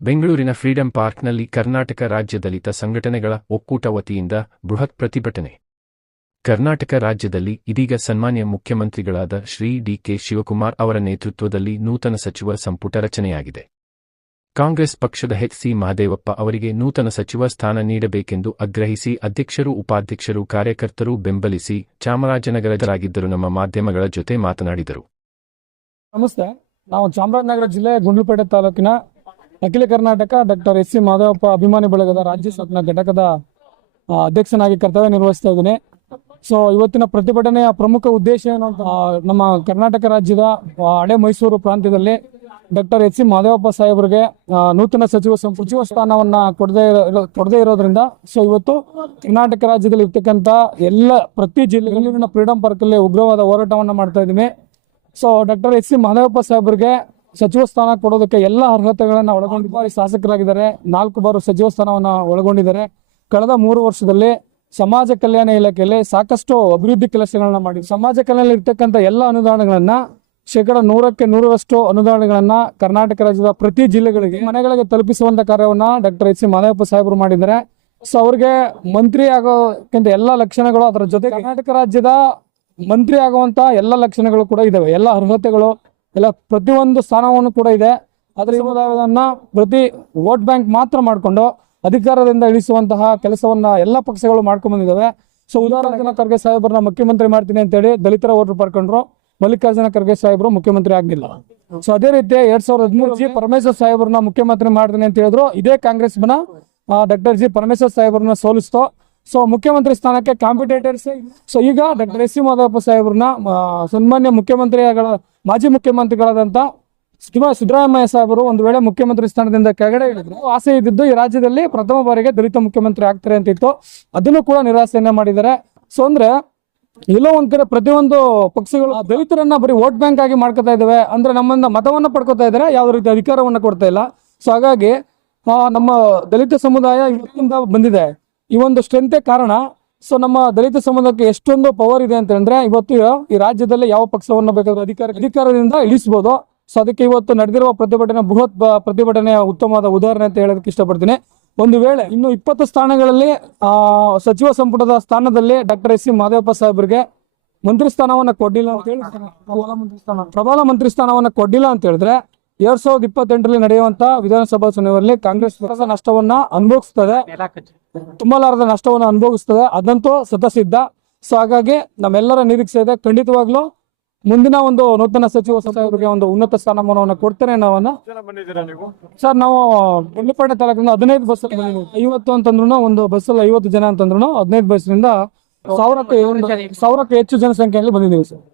ಬೆಂಗಳೂರಿನ ಫ್ರೀಡಂ ಪಾರ್ಕ್ನಲ್ಲಿ ಕರ್ನಾಟಕ ರಾಜ್ಯ ದಲಿತ ಸಂಘಟನೆಗಳ ಒಕ್ಕೂಟ ವತಿಯಿಂದ ಬೃಹತ್ ಪ್ರತಿಭಟನೆ. ಕರ್ನಾಟಕ ರಾಜ್ಯದಲ್ಲಿ ಇದೀಗ ಸನ್ಮಾನ್ಯ ಮುಖ್ಯಮಂತ್ರಿಗಳಾದ ಶ್ರೀ ಡಿ.ಕೆ. ಶಿವಕುಮಾರ್ ಅವರ ನೇತೃತ್ವದಲ್ಲಿ ನೂತನ ಸಚಿವ ಸಂಪುಟ ರಚನೆಯಾಗಿದೆ. ಕಾಂಗ್ರೆಸ್ ಪಕ್ಷದ ಎಚ್.ಸಿ. ಮಹದೇವಪ್ಪ ಅವರಿಗೆ ನೂತನ ಸಚಿವ ಸ್ಥಾನ ನೀಡಬೇಕೆಂದು ಆಗ್ರಹಿಸಿ ಅಧ್ಯಕ್ಷರು, ಉಪಾಧ್ಯಕ್ಷರು, ಕಾರ್ಯಕರ್ತರು ಬೆಂಬಲಿಸಿ ಚಾಮರಾಜನಗರದರಾಗಿದ್ದರು ನಮ್ಮ ಮಾಧ್ಯಮಗಳ ಜೊತೆ ಮಾತನಾಡಿದರು. ನಮಸ್ತೆ, ನಾವು ಚಾಮರಾಜನಗರ ಜಿಲ್ಲೆ ಗುಂಡ್ಲುಪೇಟೆ ತಾಲೂಕಿನ ಅಖಿಲ ಕರ್ನಾಟಕ ಡಾಕ್ಟರ್ ಎಚ್.ಸಿ. ಮಹದೇವಪ್ಪ ಅಭಿಮಾನಿ ಬಳಗದ ರಾಜ್ಯ ಶಾಖಾ ಘಟಕದ ಅಧ್ಯಕ್ಷನಾಗಿ ಕರ್ತವ್ಯ ನಿರ್ವಹಿಸ್ತಾ ಇದ್ದೀನಿ. ಸೊ ಇವತ್ತಿನ ಪ್ರತಿಭಟನೆಯ ಪ್ರಮುಖ ಉದ್ದೇಶ ಏನು ಅಂತ, ನಮ್ಮ ಕರ್ನಾಟಕ ರಾಜ್ಯದ ಹಳೆ ಮೈಸೂರು ಪ್ರಾಂತ್ಯದಲ್ಲಿ ಡಾಕ್ಟರ್ ಎಚ್.ಸಿ. ಮಹದೇವಪ್ಪ ಸಾಹೇಬರಿಗೆ ನೂತನ ಸಚಿವ ಸ್ಥಾನವನ್ನ ಕೊಡದೇ ಇರೋದ್ರಿಂದ ಸೊ ಇವತ್ತು ಕರ್ನಾಟಕ ರಾಜ್ಯದಲ್ಲಿ ಇರ್ತಕ್ಕಂಥ ಪ್ರತಿ ಜಿಲ್ಲೆಗಳಿನ ಫ್ರೀಡಂ ಪಾರ್ಕ್ ಅಲ್ಲಿ ಉಗ್ರವಾದ ಹೋರಾಟವನ್ನ ಮಾಡ್ತಾ ಇದ್ದೀನಿ. So doctor HC. ಮಹದೇವಪ್ಪ ಸಾಹೇಬರಿಗೆ ಸಚಿವ ಸ್ಥಾನ ಕೊಡೋದಕ್ಕೆ ಎಲ್ಲ ಅರ್ಹತೆಗಳನ್ನ ಒಳಗೊಂಡಿದ್ದಾರೆ. ಶಾಸಕರಾಗಿದ್ದಾರೆ, 4 ಬಾರಿ ಸಚಿವ ಸ್ಥಾನವನ್ನ ಒಳಗೊಂಡಿದ್ದಾರೆ. ಕಳೆದ 3 ವರ್ಷದಲ್ಲಿ ಸಮಾಜ ಕಲ್ಯಾಣ ಇಲಾಖೆಯಲ್ಲಿ ಸಾಕಷ್ಟು ಅಭಿವೃದ್ಧಿ ಕೆಲಸಗಳನ್ನ ಮಾಡಿ ಸಮಾಜ ಕಲ್ಯಾಣ ಇರ್ತಕ್ಕಂಥ ಎಲ್ಲ ಅನುದಾನಗಳನ್ನ 100% ಅನುದಾನಗಳನ್ನ ಕರ್ನಾಟಕ ರಾಜ್ಯದ ಪ್ರತಿ ಜಿಲ್ಲೆಗಳಿಗೆ ಮನೆಗಳಿಗೆ ತಲುಪಿಸುವಂತ ಕಾರ್ಯವನ್ನ ಡಾಕ್ಟರ್ ಎಚ್.ಸಿ. ಮಹದೇವಪ್ಪ ಸಾಹೇಬರು ಮಾಡಿದ್ದಾರೆ. ಸೊ ಅವ್ರಿಗೆ ಮಂತ್ರಿ ಆಗೋಕ್ಕಿಂತ ಎಲ್ಲ ಲಕ್ಷಣಗಳು, ಅದರ ಜೊತೆ ಕರ್ನಾಟಕ ರಾಜ್ಯದ ಮಂತ್ರಿ ಆಗುವಂತ ಎಲ್ಲ ಲಕ್ಷಣಗಳು ಕೂಡ ಇದಾವೆ, ಎಲ್ಲ ಅರ್ಹತೆಗಳು, ಎಲ್ಲ ಪ್ರತಿಯೊಂದು ಸ್ಥಾನವನ್ನು ಕೂಡ ಇದೆ. ಅದರ ಸಮುದಾಯವನ್ನ ಪ್ರತಿ ವೋಟ್ ಬ್ಯಾಂಕ್ ಮಾತ್ರ ಮಾಡಿಕೊಂಡು ಅಧಿಕಾರದಿಂದ ಇಳಿಸುವಂತಹ ಕೆಲಸವನ್ನ ಎಲ್ಲ ಪಕ್ಷಗಳು ಮಾಡ್ಕೊಂಡ್ ಬಂದಿದ್ದಾವೆ. ಸೊ ಉದಾಹರಣೆ ಖರ್ಗೆ ಸಾಹೇಬ್ರನ್ನ ಮುಖ್ಯಮಂತ್ರಿ ಮಾಡ್ತೀನಿ ಅಂತ ಹೇಳಿ ದಲಿತರ ಓಟರ್ ಪಡ್ಕೊಂಡ್ರು, ಮಲ್ಲಿಕಾರ್ಜುನ ಖರ್ಗೆ ಸಾಹೇಬರು ಮುಖ್ಯಮಂತ್ರಿ ಆಗ್ಲಿಲ್ಲ. ಸೊ ಅದೇ ರೀತಿ 2013 ಜಿ ಪರಮೇಶ್ವರ್ ಸಾಹೇಬ್ರನ್ನ ಮುಖ್ಯಮಂತ್ರಿ ಮಾಡ್ತೀನಿ ಅಂತ ಹೇಳಿದ್ರು, ಇದೇ ಕಾಂಗ್ರೆಸ್ ಡಾಕ್ಟರ್ ಜಿ ಪರಮೇಶ್ವರ್ ಸಾಹೇಬ್ರನ್ನ ಸೋಲಿಸ್ತು. ಸೊ ಮುಖ್ಯಮಂತ್ರಿ ಸ್ಥಾನಕ್ಕೆ ಕಾಂಪಿಟೇಟರ್ಸ್. ಸೊ ಈಗ ಡಾಕ್ಟರ್ ಎಚ್.ಸಿ. ಮಹದೇವಪ್ಪ ಸಾಹೇಬ್ರನ್ನ ಸನ್ಮಾನ್ಯ ಮಾಜಿ ಮುಖ್ಯಮಂತ್ರಿಗಳಾದಂತ ಸಿದ್ದರಾಮಯ್ಯ ಸಾಹೇಬರು ಒಂದು ವೇಳೆ ಮುಖ್ಯಮಂತ್ರಿ ಸ್ಥಾನದಿಂದ ಕೆಳಗಡೆ ಇಳಿದ್ರು, ಆಸೆ ಇದ್ದಿದ್ದು ಈ ರಾಜ್ಯದಲ್ಲಿ ಪ್ರಥಮ ಬಾರಿಗೆ ದಲಿತ ಮುಖ್ಯಮಂತ್ರಿ ಆಗ್ತಾರೆ ಅಂತ ಇತ್ತು. ಅದನ್ನು ಕೂಡ ನಿರಾಸೆಯನ್ನ ಮಾಡಿದ್ದಾರೆ. ಸೊ ಅಂದ್ರೆ ಎಲ್ಲೋ ಒಂದ್ ಕಡೆ ಪ್ರತಿಯೊಂದು ಪಕ್ಷಗಳು ದಲಿತರನ್ನ ಬರೀ ವೋಟ್ ಬ್ಯಾಂಕ್ ಆಗಿ ಮಾಡ್ಕೊತಾ ಇದಾವೆ, ಅಂದ್ರೆ ನಮ್ಮನ್ನ ಮತವನ್ನ ಪಡ್ಕೊತಾ ಇದಾರೆ, ಯಾವುದೇ ರೀತಿ ಅಧಿಕಾರವನ್ನ ಕೊಡ್ತಾ ಇಲ್ಲ. ಸೊ ಹಾಗಾಗಿ ನಮ್ಮ ದಲಿತ ಸಮುದಾಯ ಇವತ್ತಿಂದ ಬಂದಿದೆ, ಈ ಒಂದು ಸ್ಟ್ರೆಂತೆ ಕಾರಣ. ಸೊ ನಮ್ಮ ದಲಿತ ಸಮುದಾಯಕ್ಕೆ ಎಷ್ಟೊಂದು ಪವರ್ ಇದೆ ಅಂತ ಹೇಳಿದ್ರೆ ಇವತ್ತು ಈ ರಾಜ್ಯದಲ್ಲಿ ಯಾವ ಪಕ್ಷವನ್ನ ಬೇಕಾದ್ರೂ ಅಧಿಕಾರದಿಂದ ಇಳಿಸಬಹುದು. ಸೊ ಅದಕ್ಕೆ ಇವತ್ತು ನಡೆದಿರುವ ಪ್ರತಿಭಟನೆ ಬೃಹತ್ ಪ್ರತಿಭಟನೆಯ ಉತ್ತಮವಾದ ಉದಾಹರಣೆ ಅಂತ ಹೇಳೋದಕ್ಕೆ ಇಷ್ಟಪಡ್ತೀನಿ. ಒಂದು ವೇಳೆ ಇನ್ನು 20 ಸ್ಥಾನಗಳಲ್ಲಿ ಸಚಿವ ಸಂಪುಟದ ಸ್ಥಾನದಲ್ಲಿ ಡಾಕ್ಟರ್ ಎಚ್.ಸಿ. ಮಹದೇವಪ್ಪ ಸಾಹೇಬರಿಗೆ ಮಂತ್ರಿ ಸ್ಥಾನವನ್ನ ಕೊಡ್ಲಿಲ್ಲ ಅಂತ ಹೇಳಿ ಪ್ರಬಲ ಮಂತ್ರಿ ಸ್ಥಾನವನ್ನ ಕೊಡ್ಲಿಲ್ಲ ಅಂತ ಹೇಳಿದ್ರೆ 2028 ನಡೆಯುವಂತ ವಿಧಾನಸಭಾ ಚುನಾವಣೆಯಲ್ಲಿ ಕಾಂಗ್ರೆಸ್ ನಷ್ಟವನ್ನ ಅನುಭವಿಸ್ತದೆ, ತುಂಬಲಾರದ ನಷ್ಟವನ್ನ ಅನುಭವಿಸ್ತದೆ, ಅದಂತೂ ಸತಸಿದ್ಧ. ಸೊ ಹಾಗಾಗಿ ನಮ್ಮೆಲ್ಲರ ನಿರೀಕ್ಷೆ ಇದೆ, ಖಂಡಿತವಾಗ್ಲೂ ಮುಂದಿನ ಒಂದು ನೂತನ ಸಚಿವ ಸಂಪುಟಕ್ಕೆ ಒಂದು ಉನ್ನತ ಸ್ಥಾನಮಾನವನ್ನು ಕೊಡ್ತೇನೆ. ಸರ್, ನಾವು ಗುಂಡ್ಲುಪೇಟೆ ತಾಲೂಕಿನಿಂದ 15 ಬಸ್ 50 ಅಂತಂದ್ರು, ಒಂದು ಬಸ್ಸಲ್ಲಿ 50 ಜನ ಅಂತಂದ್ರು 15 ಬಸ್ನಿಂದ 1000ಕ್ಕೆ ಹೆಚ್ಚು ಜನಸಂಖ್ಯೆಯಲ್ಲಿ ಬಂದಿದ್ದೀವಿ ಸರ್.